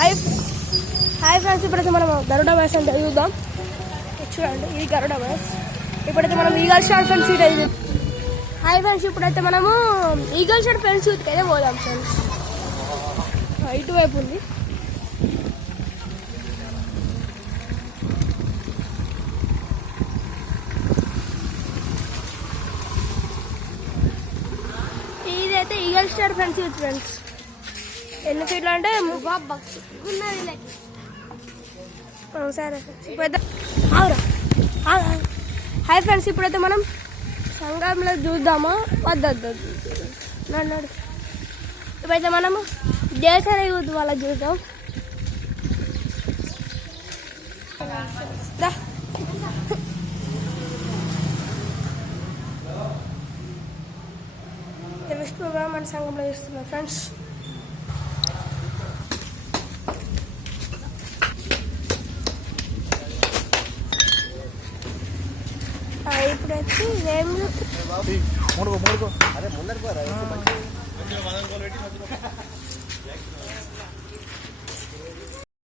Hi hi friends, ఇప్పుడైతే మనం గరుడ match అంటే చూద్దాం. చూడండి, ఇది గరుడ మ్యాచ్. ఇప్పుడైతే మనం ఈగల్ షాట్ ఫ్రెండ్స్ షూట్ అయితే. హాయ్ ఫ్రెండ్స్, ఇప్పుడైతే మనము ఈగల్ షాట్ ఫ్రెండ్స్ షూట్కి అయితే పోదాం ఫ్రెండ్స్. ఇటువైపు ఉంది. ఇదైతే eagle star friends youth friends. ఎన్ని ఫీట్లు అంటే ఉన్నది. సరే ఇప్పుడైతే అవురా. హాయ్ ఫ్రెండ్స్, ఇప్పుడైతే మనం సంగంలో చూద్దామా వద్దొద్దు నన్ను. ఇప్పుడైతే మనము దేశాల యూత్ వాళ్ళ చూద్దాం. విష్ణు ప్రోగ్రామ్ మన సంఘంలో చేస్తున్నాం ఫ్రెండ్స్. ఇప్పుడైతే ఏం